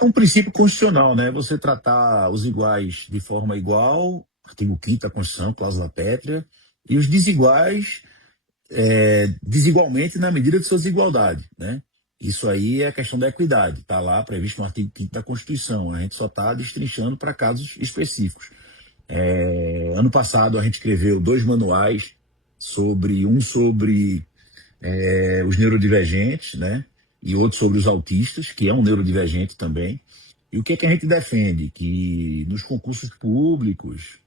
É um princípio constitucional, né? Você tratar os iguais de forma igual, artigo 5º da Constituição, cláusula pétrea, e os desiguais desigualmente na medida de sua desigualdade, né? Isso aí é a questão da equidade, está lá previsto no artigo 5º da Constituição. A gente só está destrinchando para casos específicos. Ano passado a gente escreveu 2 manuais sobre os neurodivergentes, né? E outro sobre os autistas, que é um neurodivergente também. E o que é que a gente defende? Que nos concursos públicos,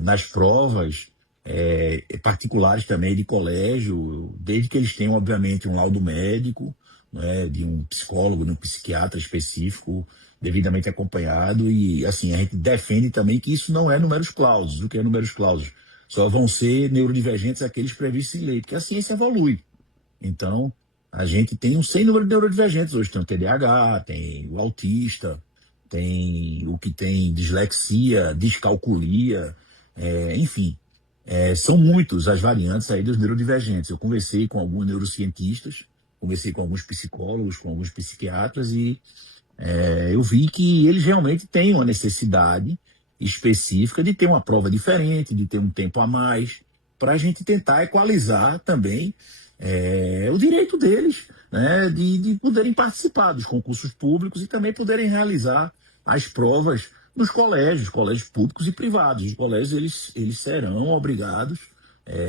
nas provas particulares também de colégio, desde que eles tenham, obviamente, um laudo médico, né, de um psicólogo, de um psiquiatra específico, devidamente acompanhado, e assim, a gente defende também que isso não é numerus clausus. O que é numerus clausus? Só vão ser neurodivergentes aqueles previstos em lei, porque a ciência evolui. Então, a gente tem um sem número de neurodivergentes hoje. Tem o TDAH, tem o autista, tem o que tem dislexia, descalculia, enfim. São muitos as variantes aí dos neurodivergentes. Eu conversei com alguns neurocientistas, conversei com alguns psicólogos, com alguns psiquiatras e eu vi que eles realmente têm uma necessidade específica de ter uma prova diferente, de ter um tempo a mais, para a gente tentar equalizar também o direito deles, né, de poderem participar dos concursos públicos e também poderem realizar as provas nos colégios públicos e privados. Os colégios eles serão obrigados,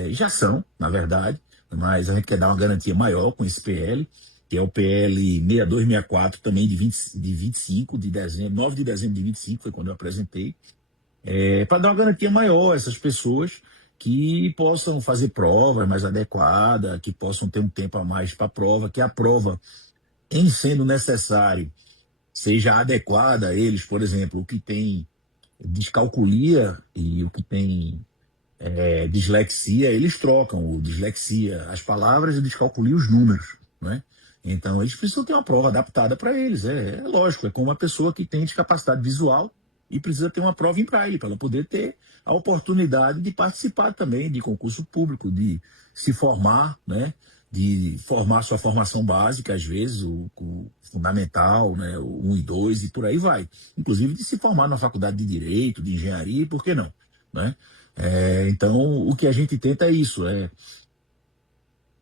já são, na verdade, mas a gente quer dar uma garantia maior com esse PL, que é o PL 6264, também de 25 de dezembro, 9 de dezembro de 25, foi quando eu apresentei, para dar uma garantia maior a essas pessoas que possam fazer provas mais adequadas, que possam ter um tempo a mais para a prova, que a prova, em sendo necessário, seja adequada a eles. Por exemplo, o que tem descalculia e o que tem dislexia, eles trocam o dislexia, as palavras, e descalculia os números, né? Então, eles precisam ter uma prova adaptada para eles. É lógico, é como uma pessoa que tem discapacidade visual e precisa ter uma prova em braille para ela poder ter a oportunidade de participar também de concurso público, de se formar, né? De formar sua formação básica, às vezes, o fundamental, né? O 1 e 2 e por aí vai. Inclusive de se formar na faculdade de Direito, de Engenharia, por que não, né? Então, o que a gente tenta é isso,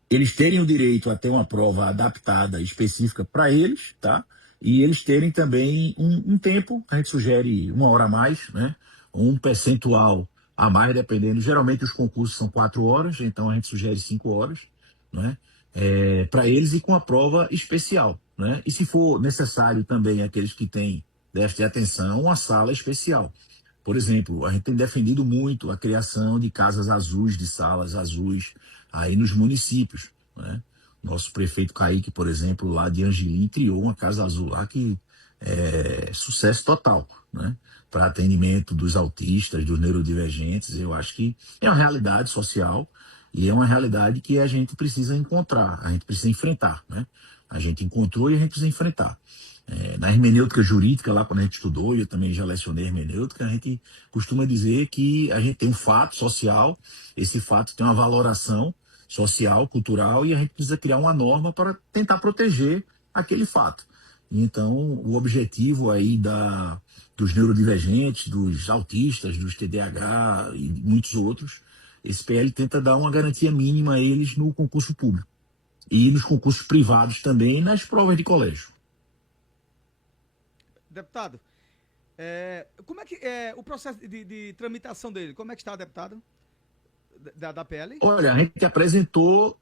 eles terem o direito a ter uma prova adaptada, específica para eles, tá? E eles terem também um tempo, a gente sugere 1 hora a mais, né? Um percentual a mais, dependendo. Geralmente os concursos são 4 horas, então a gente sugere 5 horas, né? Para eles e com a prova especial, né? E se for necessário também aqueles que têm déficit de atenção, uma sala especial. Por exemplo, a gente tem defendido muito a criação de casas azuis, de salas azuis, aí nos municípios, né? Nosso prefeito Caíque, por exemplo, lá de Angelim, criou uma casa azul lá que é sucesso total, né? Para atendimento dos autistas, dos neurodivergentes. Eu acho que é uma realidade social e é uma realidade que a gente precisa encontrar, a gente precisa enfrentar, né? A gente encontrou e a gente precisa enfrentar. Na hermenêutica jurídica, lá quando a gente estudou, e eu também já lecionei hermenêutica, a gente costuma dizer que a gente tem um fato social, esse fato tem uma valoração social, cultural, e a gente precisa criar uma norma para tentar proteger aquele fato. Então, o objetivo aí dos neurodivergentes, dos autistas, dos TDAH e muitos outros, esse PL tenta dar uma garantia mínima a eles no concurso público e nos concursos privados também, nas provas de colégio. Deputado, como é que é o processo de tramitação dele? Como é que está, deputado? Da PL? Olha, a gente apresentou,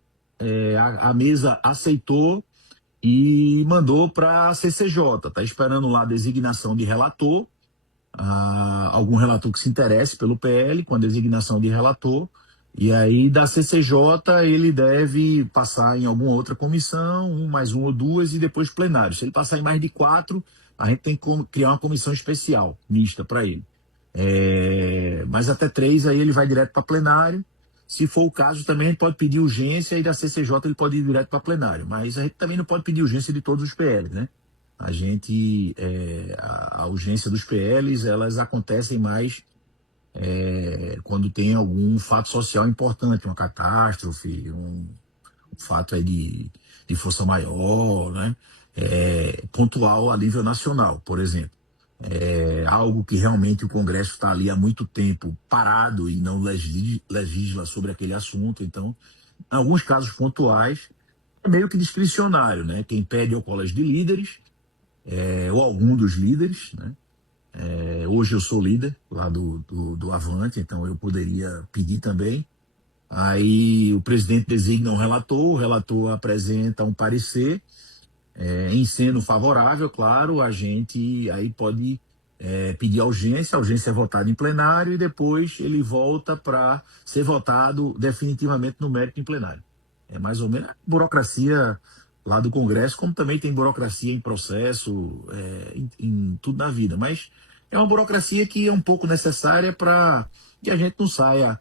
a mesa aceitou e mandou para a CCJ. Está esperando lá a designação de relator, algum relator que se interesse pelo PL, com a designação de relator. E aí, da CCJ, ele deve passar em alguma outra comissão, mais uma ou duas, e depois plenário. Se ele passar em mais de 4, a gente tem que criar uma comissão especial, mista, para ele. Mas até 3, aí ele vai direto para plenário. Se for o caso, também a gente pode pedir urgência e da CCJ ele pode ir direto para plenário. Mas a gente também não pode pedir urgência de todos os PLs, né? A urgência dos PLs, elas acontecem mais quando tem algum fato social importante, uma catástrofe, um fato aí de força maior, né? pontual a nível nacional, por exemplo. Algo que realmente o Congresso está ali há muito tempo parado e não legisla sobre aquele assunto. Então, em alguns casos pontuais, é meio que discricionário, né? Quem pede é o Colégio de Líderes, ou algum dos líderes, né? Hoje eu sou líder lá do Avante, então eu poderia pedir também. Aí o presidente designa um relator, o relator apresenta um parecer, em sendo favorável, claro, a gente aí pode pedir audiência, a audiência é votada em plenário e depois ele volta para ser votado definitivamente no mérito em plenário. É mais ou menos a burocracia lá do Congresso, como também tem burocracia em processo, em tudo na vida. Mas é uma burocracia que é um pouco necessária para que a gente não saia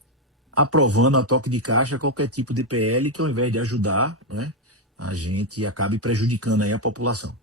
aprovando a toque de caixa qualquer tipo de PL que, ao invés de ajudar, né, a gente acabe prejudicando aí a população.